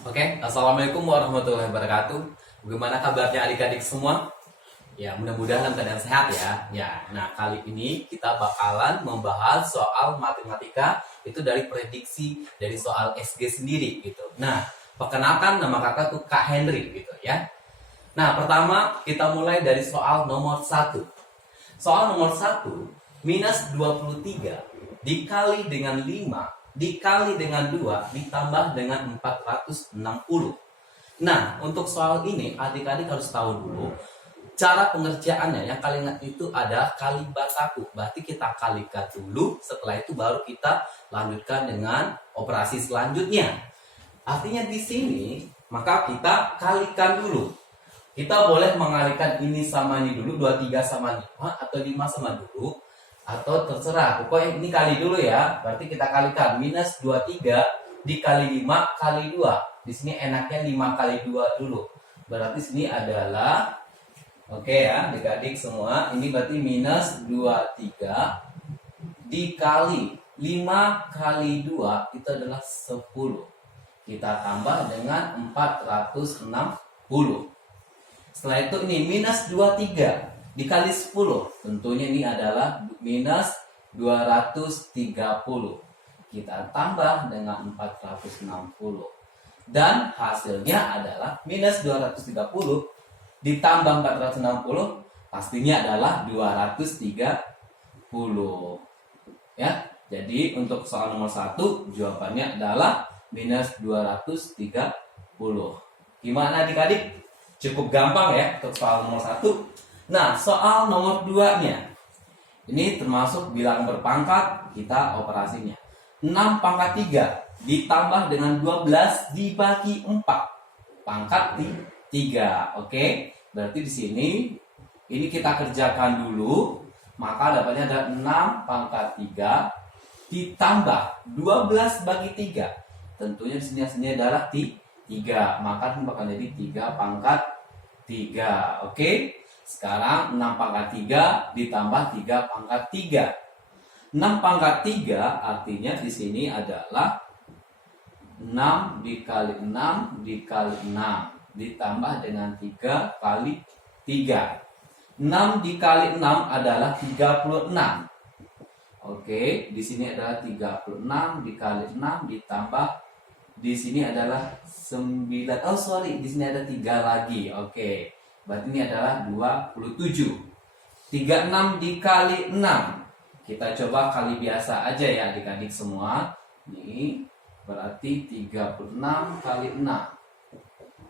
Oke, Assalamualaikum warahmatullahi wabarakatuh. Bagaimana kabarnya adik-adik semua? Ya, mudah-mudahan dalam keadaan sehat ya. Nah kali ini kita bakalan membahas soal matematika itu dari prediksi dari soal SG sendiri gitu. Nah, perkenalkan nama kakak tuh Kak Henry gitu ya. Nah, pertama kita mulai dari soal nomor 1. Soal nomor 1, minus 23 dikali dengan 5 dikali dengan 2 ditambah dengan 460. Nah, untuk soal ini adik-adik harus tahu dulu cara pengerjaannya. Yang kalian ingat itu ada kali bataku. Berarti kita kalikan dulu, setelah itu baru kita lanjutkan dengan operasi selanjutnya. Artinya di sini maka kita kalikan dulu. Kita boleh mengalikan ini sama ini dulu, 23 sama 5 atau 5 sama dulu, atau terserah. Pokoknya ini kali dulu ya. Berarti kita kalikan minus 23 dikali 5 kali 2. Di sini enaknya 5 kali 2 dulu. Berarti sini adalah oke ya, adik-adik semua, ini berarti minus 23 dikali 5 kali 2 itu adalah 10. Kita tambah dengan 460. Setelah itu ini minus 23 dikali 10. Tentunya ini adalah minus 230. Kita tambah dengan 460. Dan hasilnya adalah minus 230 ditambah 460 pastinya adalah 230. Ya. Jadi untuk soal nomor 1 jawabannya adalah minus 230. Gimana adik-adik? Cukup gampang ya untuk soal nomor 1. Nah, soal nomor 2-nya. Ini termasuk bilangan berpangkat, kita operasinya. 6 pangkat 3 ditambah dengan 12 dibagi 4. Pangkat 3. Oke. Berarti di sini ini kita kerjakan dulu, maka dapatnya ada 6 pangkat 3 ditambah 12 bagi 3. Tentunya di sini hasilnya adalah 3, maka ini bakal jadi 3 pangkat 3. Oke. Sekarang 6 pangkat 3 ditambah 3 pangkat 3. 6 pangkat 3 artinya di sini adalah 6 dikali 6 dikali 6 ditambah dengan 3 kali 3. 6 dikali 6 adalah 36. Oke, di sini adalah 36 dikali 6 ditambah di sini adalah 9. Oh sorry, di sini ada 3 lagi. Oke. Berarti ini adalah 27. 36 dikali 6. Kita coba kali biasa aja ya adik-adik semua. Ini berarti 36 kali 6.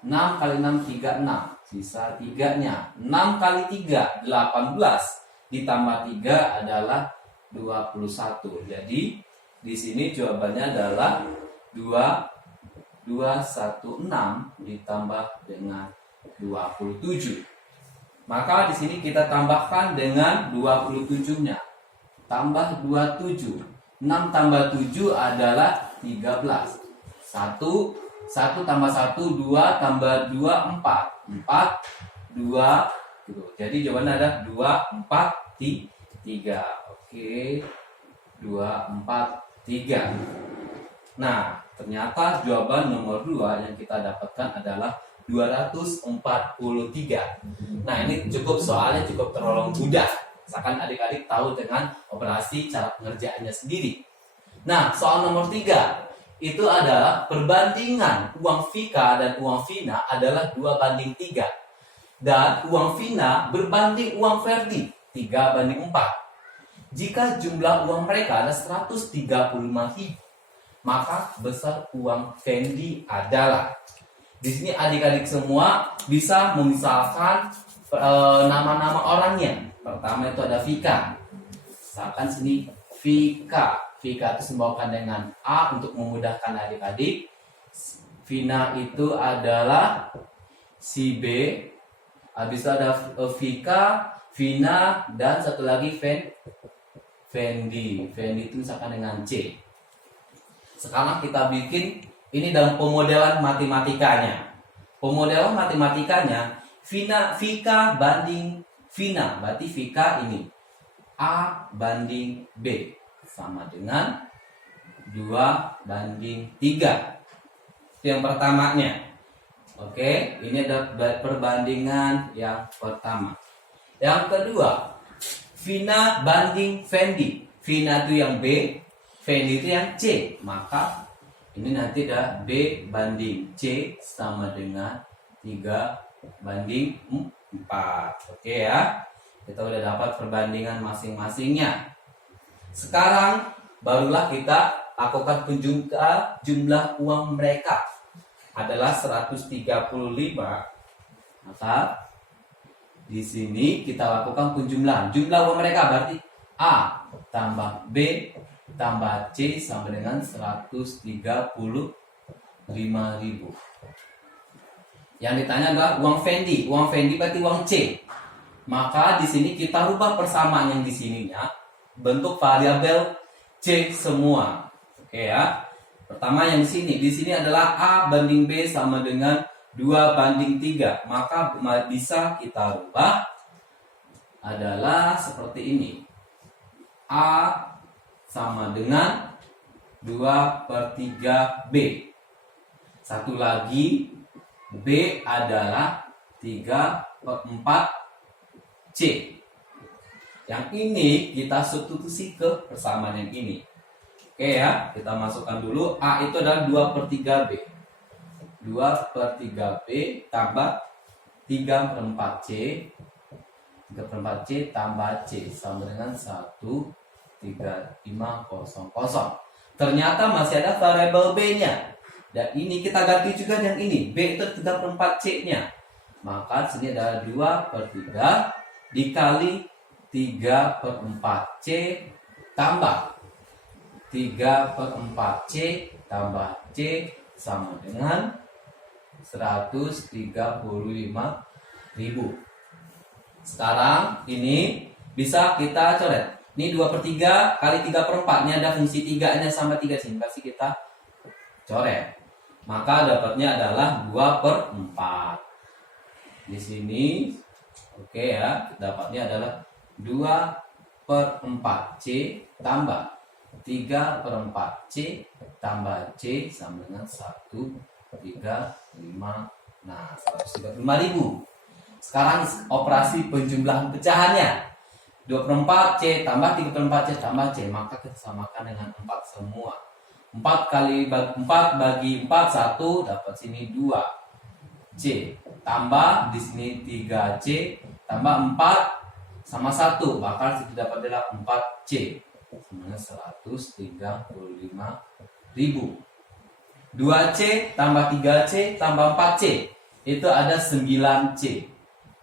6 kali 6 36. Sisa 3-nya. 6 kali 3 18 ditambah 3 adalah 21. Jadi di sini jawabannya adalah 216 ditambah dengan 27. Maka di sini kita tambahkan dengan 27-nya. Tambah 27. 6 tambah 7 adalah 13. 1 tambah 1 2 tambah 2 4. 4 2 gitu. Jadi jawabannya ada 2 4 3. Oke. 2 4 3. Nah, ternyata jawaban nomor 2 yang kita dapatkan adalah 243. Nah, ini soalnya cukup tergolong mudah. Misalkan adik-adik tahu dengan operasi cara pengerjaannya sendiri. Nah, soal nomor 3 itu adalah perbandingan uang Vika dan uang Vina adalah 2:3. Dan uang Vina berbanding uang Ferdi 3:4. Jika jumlah uang mereka ada 135.000, maka besar uang Fendi adalah. Di sini adik-adik semua bisa memisalkan nama-nama orangnya. Pertama itu ada Vika. Misalkan sini Vika. Vika itu sembawakan dengan A untuk memudahkan adik-adik. Vina itu adalah si B. Habis itu ada Vika, Vina, dan satu lagi Fendi. Fendi itu misalkan dengan C. Sekarang kita bikin ini dalam pemodelan matematikanya. Pemodelan matematikanya Vika banding Vina. Berarti Vika ini A banding B sama dengan 2:3. Itu yang pertamanya. Oke, ini ada perbandingan yang pertama. Yang kedua, Vina banding Fendi. Vina itu yang B, Fendi itu yang C. Maka ini nanti ada B banding C sama dengan 3 banding 4. Oke ya. Kita udah dapat perbandingan masing-masingnya. Sekarang barulah kita lakukan jumlah uang mereka adalah 135. Maka di sini kita lakukan penjumlahan. Jumlah uang mereka berarti A tambah B tambah C sama dengan 135.000. Yang ditanya adalah uang Fendi. Uang Fendi berarti uang C. Maka di sini kita rubah persamaan yang di sininya bentuk variabel C semua. Oke ya. Pertama yang di sini adalah A banding B sama dengan 2 banding 3. Maka bisa kita rubah adalah seperti ini. A sama dengan 2/3 B. Satu lagi, B adalah 3/4 C. Yang ini kita substitusi ke persamaan yang ini. Oke ya, kita masukkan dulu. A itu adalah 2/3 B. 2/3 B tambah 3/4 C. 3/4 C tambah C sama dengan 13500. Ternyata masih ada variabel B-nya. Dan ini kita ganti juga dengan ini. B itu 3/4 C-nya. Maka sini ada 2/3 dikali 3/4 C tambah 3/4 C tambah C sama dengan 135.000. Sekarang ini bisa kita coret. Ini 2/3 kali 3/4. Ini ada fungsi 3-nya sama 3 sini. Pasti kita coret. Maka dapatnya adalah 2/4. Di sini oke ya, dapatnya adalah 2/4 C tambah 3/4 C tambah C sama dengan 135.000. Sekarang operasi penjumlahan pecahannya. 2/4 C tambah 3/4 C tambah C. Maka kita samakan dengan 4 semua. 4 bagi 4 1, dapat sini 2 C. Tambah di sini 3 C tambah 4 sama 1. Maka situ dapat adalah 4 C. Sebenarnya 135.000. 2 C tambah 3 C tambah 4 C. Itu ada 9 C.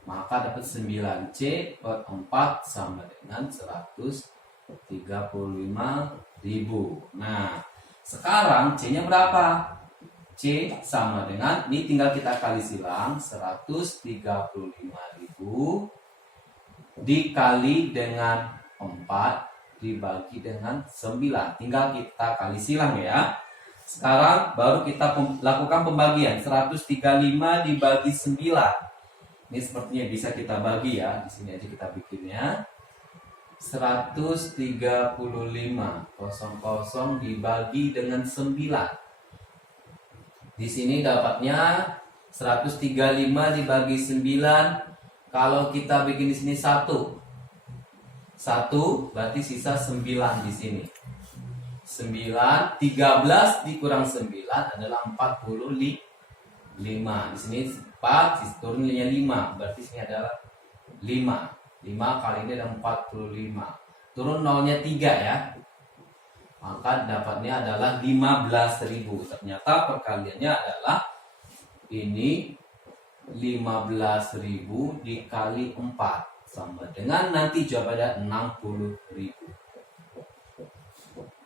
Maka dapat 9 C per 4 sama dengan 135.000. Nah, sekarang C-nya berapa? C sama dengan, ini tinggal kita kali silang, 135.000 dikali dengan 4 dibagi dengan 9. Tinggal kita kali silang ya. Sekarang baru kita lakukan pembagian. 135 dibagi 9. Ini sepertinya bisa kita bagi ya. Di sini aja kita bikinnya. 135 dibagi dengan 9. Di sini dapatnya 135 dibagi 9. Kalau kita bikin di sini 1 berarti sisa 9 di sini. 9, 13 dikurang 9 adalah 45. Di sini 4, turunnya 5, berarti sini adalah 5. 5 kali ini adalah 45. Turun nolnya 3 ya. Maka dapatnya adalah 15.000. Ternyata perkaliannya adalah ini 15.000 dikali 4 sama dengan nanti jawabannya 60.000.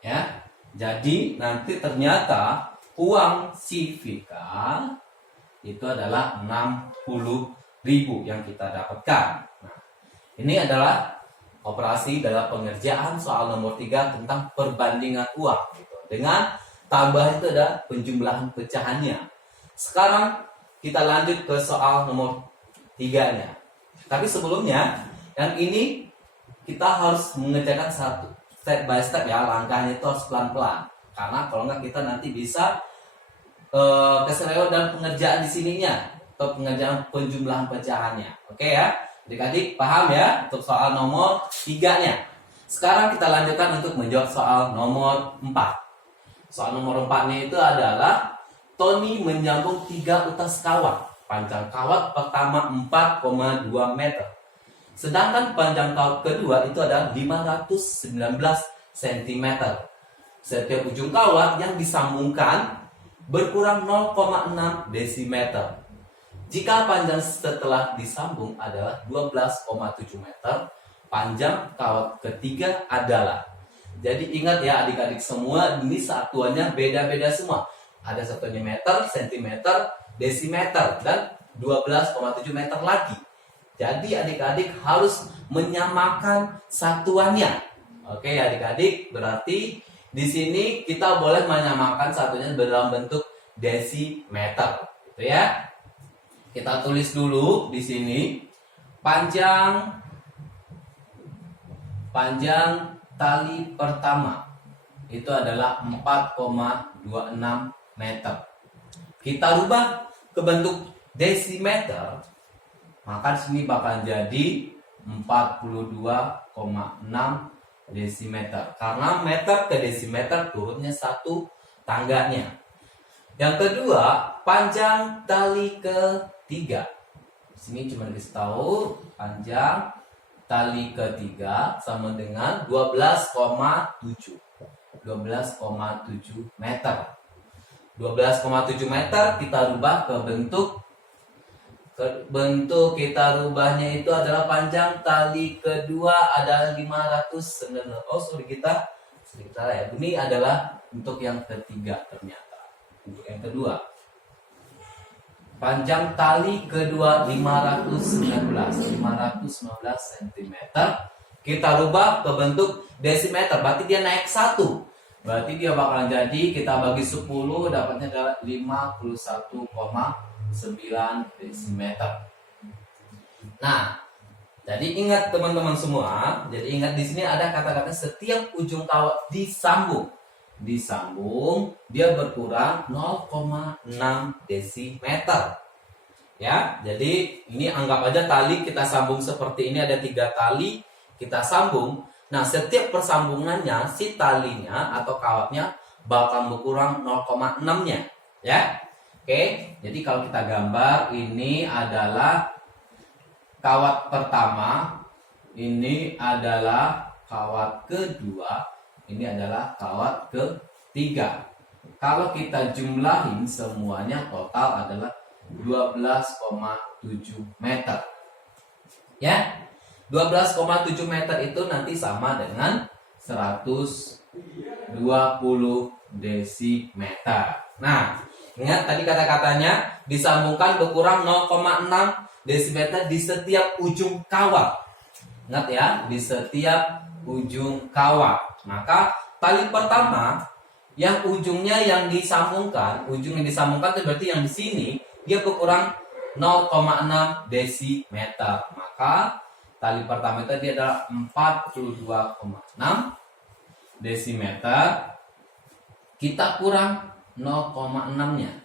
Ya. Jadi nanti ternyata uang si Vika itu adalah 60.000 yang kita dapatkan. Nah, ini adalah operasi dalam pengerjaan soal nomor 3 tentang perbandingan uang gitu. Dengan tambah itu ada penjumlahan pecahannya. Sekarang kita lanjut ke soal nomor 3-nya. Tapi sebelumnya yang ini kita harus mengerjakan satu step by step ya, langkahnya itu harus pelan-pelan. Karena kalau enggak kita nanti bisa keseruan dan pengerjaan di sininya atau pengerjaan penjumlahan pecahannya. Oke ya, adik-adik paham ya untuk soal nomor 3-nya. Sekarang kita lanjutkan untuk menjawab soal nomor 4. Soal nomor 4-nya itu adalah Tony menyambung 3 utas kawat. Panjang kawat pertama 4,2 meter. Sedangkan panjang kawat kedua itu adalah 519 cm. Setiap ujung kawat yang disambungkan berkurang 0,6 desimeter. Jika panjang setelah disambung adalah 12,7 meter, panjang kawat ketiga adalah. Jadi ingat ya adik-adik semua, ini satuannya beda-beda semua. Ada satunya meter, sentimeter, desimeter, dan 12,7 meter lagi. Jadi adik-adik harus menyamakan satuannya. Oke adik-adik, berarti di sini kita boleh menyamakan satunya dalam bentuk desimeter, gitu ya. Kita tulis dulu di sini panjang tali pertama itu adalah 4,26 meter. Kita rubah ke bentuk desimeter, maka di sini bakal jadi 42,6 desimeter. Karena meter ke desimeter turunnya 1 tangganya. Yang kedua, panjang tali ketiga. Di sini cuma dikasih tahu panjang tali ketiga sama dengan 12,7 meter. 12,7 meter kita rubah ke bentuk kita rubahnya itu adalah panjang tali kedua adalah 509. Kita salah ya. Ini adalah untuk yang ketiga ternyata. Untuk yang kedua. Panjang tali kedua 519 cm. Kita rubah ke bentuk desimeter. Berarti dia naik 1. Berarti dia bakalan jadi kita bagi 10 dapatnya adalah 51,9 desimeter. Nah, jadi ingat teman-teman semua. Jadi ingat di sini ada kata-kata setiap ujung kawat disambung, dia berkurang 0,6 desimeter. Ya, jadi ini anggap aja tali kita sambung seperti ini, ada 3 tali kita sambung. Nah, setiap persambungannya si talinya atau kawatnya bakal berkurang 0,6-nya, ya. Oke, jadi kalau kita gambar ini adalah kawat pertama, ini adalah kawat kedua, ini adalah kawat ketiga. Kalau kita jumlahin semuanya total adalah 12,7 meter. Ya. 12,7 meter itu nanti sama dengan 120 desimeter. Nah, ingat tadi kata-katanya disambungkan berkurang 0,6 desimeter di setiap ujung kawat. Ingat ya, di setiap ujung kawat. Maka tali pertama yang ujungnya yang disambungkan, itu berarti yang di sini dia berkurang 0,6 desimeter. Maka tali pertama itu dia adalah 42,6 desimeter. Kita kurang 0,6-nya.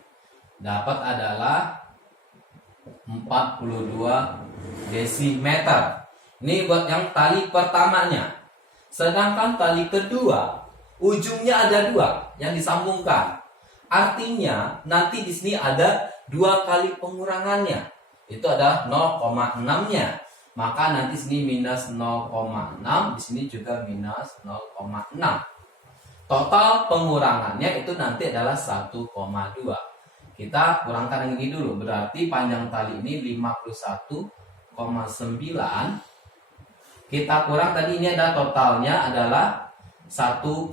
Dapat adalah 42 desimeter. Ini buat yang tali pertamanya. Sedangkan tali kedua, ujungnya ada 2 yang disambungkan. Artinya nanti di sini ada 2 kali pengurangannya. Itu adalah 0,6-nya. Maka nanti sini minus 0,6, di sini juga minus 0,6. Total pengurangannya itu nanti adalah 1,2. Kita kurangkan yang ini dulu. Berarti panjang tali ini 51,9. Kita kurang tadi ini ada totalnya adalah 1,2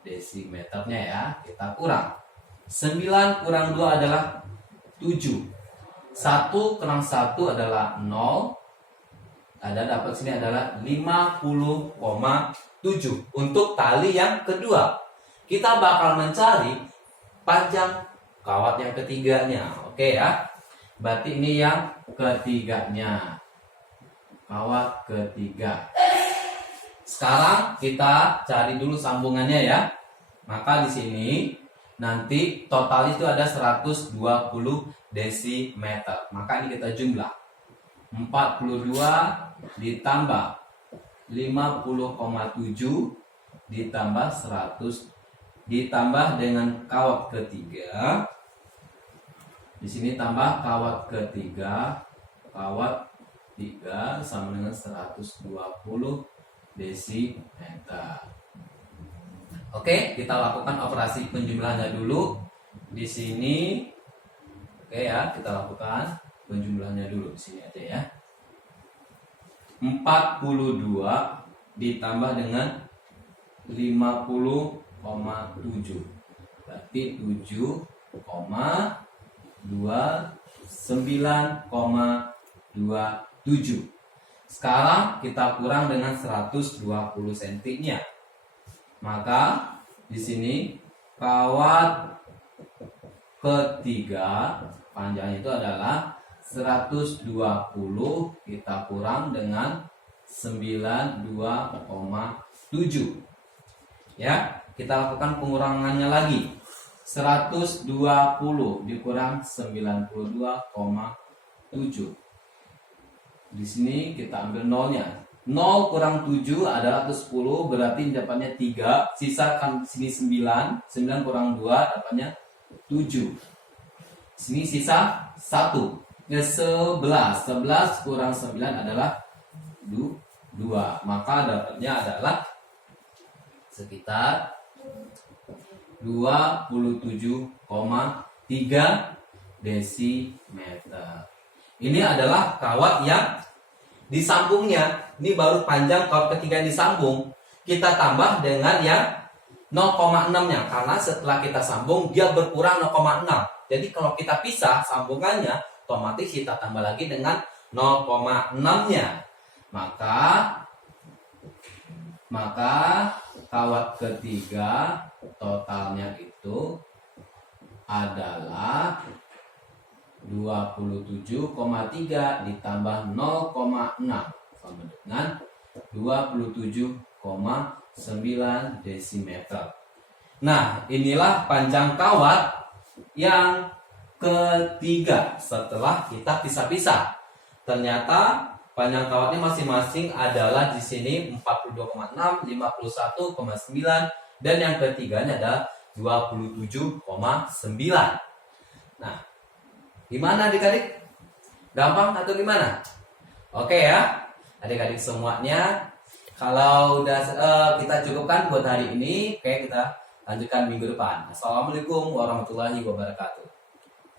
desimeternya ya. Kita kurang 9 kurang 2 adalah 7. 1 kurang 1 adalah 0. Ada dapat sini adalah 50,7 untuk tali yang kedua. Kita bakal mencari panjang kawat yang ketiganya. Oke ya. Berarti ini yang ketiganya. Kawat ketiga. Sekarang kita cari dulu sambungannya ya. Maka di sini nanti total itu ada 120 desimeter. Maka ini kita jumlah 42 ditambah 50,7 ditambah 100 ditambah dengan kawat ketiga. Di sini tambah kawat ketiga, kawat 3 sama dengan 120 desimeter. Oke, kita lakukan operasi penjumlahannya dulu. Di sini, oke ya, kita lakukan penjumlahannya dulu di sini aja ya. 42 ditambah dengan 50,7 berarti 7,29,27. Sekarang kita kurang dengan 120 cm-nya. Maka di sini kawat ketiga panjang itu adalah 120 kita kurang dengan 92,7. Ya, kita lakukan pengurangannya lagi. 120 dikurang 92,7. Di sini kita ambil nolnya. 0 kurang 7 adalah 10, berarti dapatnya 3. Sisakan sini 9. 9 kurang 2 dapatnya 7. Sini sisa 1. 11 kurang 9 adalah 2. Maka dapatnya adalah sekitar 27,3 desimeter. Ini adalah kawat yang disambungnya. Ini baru panjang kawat ketiga yang disambung. Kita tambah dengan yang 0,6-nya. Karena setelah kita sambung dia berkurang 0,6. Jadi kalau kita pisah sambungannya, otomatis kita tambah lagi dengan 0,6-nya. Maka kawat ketiga totalnya itu adalah 27,3 ditambah 0,6 sama dengan 27,9 desimeter. Nah, inilah panjang kawat yang ketiga setelah kita pisah-pisah. Ternyata panjang kawatnya masing-masing adalah di sini 42,6, 51,9 dan yang ketiganya adalah 27,9. Nah, gimana adik-adik? Gampang atau gimana? Oke ya, adik-adik semuanya. Kalau udah kita cukupkan buat hari ini, oke kita lanjutkan minggu depan. Assalamualaikum warahmatullahi wabarakatuh.